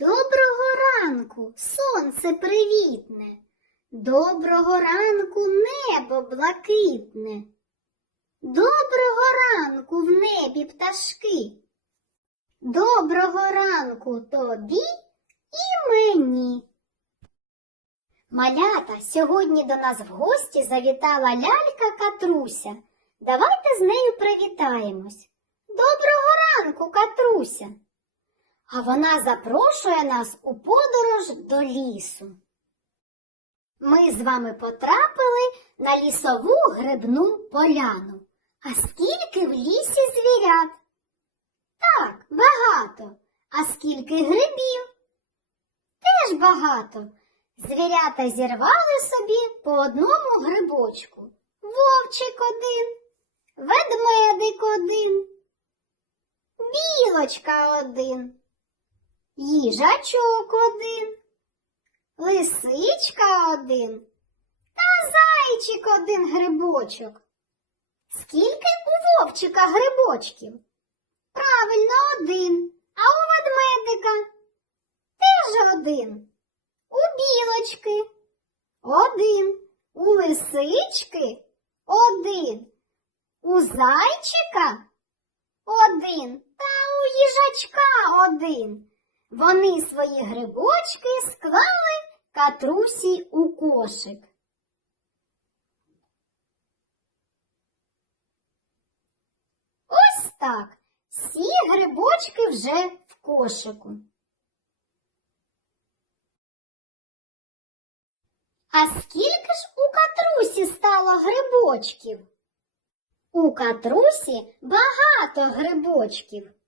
Доброго ранку, сонце привітне. Доброго ранку, небо блакитне. Доброго ранку в небі пташки. Доброго ранку тобі і мені. Малята, сьогодні до нас в гості завітала лялька Катруся. Давайте з нею привітаємось. Доброго ранку, Катруся. А вона запрошує нас у подорож до лісу. Ми з вами потрапили на лісову грибну поляну. А скільки в лісі звірят? Так, багато. А скільки грибів? Теж багато. Звірята зірвали собі по одному грибочку. Вовчик один, ведмедик один, білочка один, їжачок один, лисичка один та зайчик один грибочок. Скільки у вовчика грибочків? Правильно, один. А у ведмедика теж один. У білочки один. У лисички один. У зайчика один. Та у їжачка один. Вони свої грибочки склали катрусі у кошик. Ось так. Всі грибочки вже в кошику. А скільки ж у катрусі стало грибочків? У катрусі багато грибочків.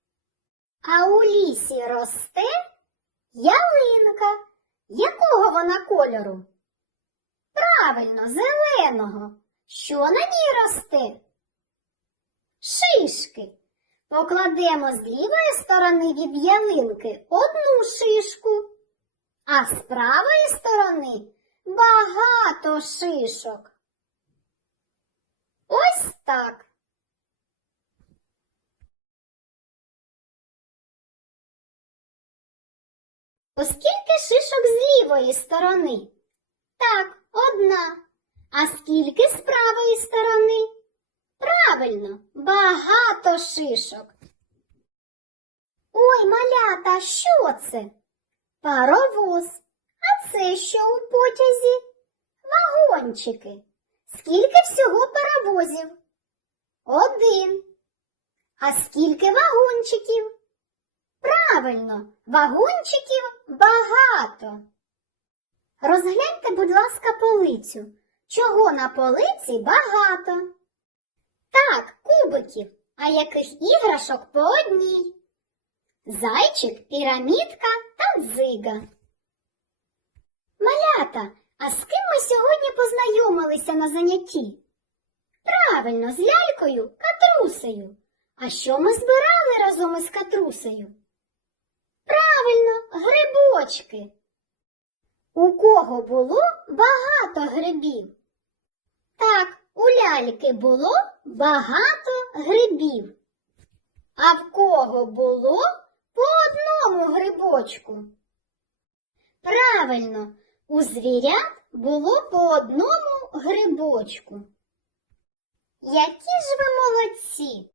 А у лісі росте ялинка. Якого вона кольору? Правильно, зеленого. Що на ній росте? Шишки. Покладемо з лівої сторони від ялинки одну шишку, а з правої сторони багато шишок. Ось так. Оскільки шишок з лівої сторони? Так, одна. А скільки з правої сторони? Правильно, багато шишок. Ой, малята, що це? Паровоз. А це що у потязі? Вагончики. Скільки всього паровозів? Один. А скільки вагончиків? Правильно, вагончиків багато. Розгляньте, будь ласка, полицю. Чого на полиці багато? Так, кубиків. А яких іграшок по одній? Зайчик, пірамідка та дзига. Малята, а з ким ми сьогодні познайомилися на занятті? Правильно, з лялькою Катрусею. А що ми збирали разом із Катрусею? Правильно, грибочки. У кого було багато грибів? Так, у ляльки було багато грибів. А в кого було по одному грибочку? Правильно, у звірят було по одному грибочку. Які ж ви молодці!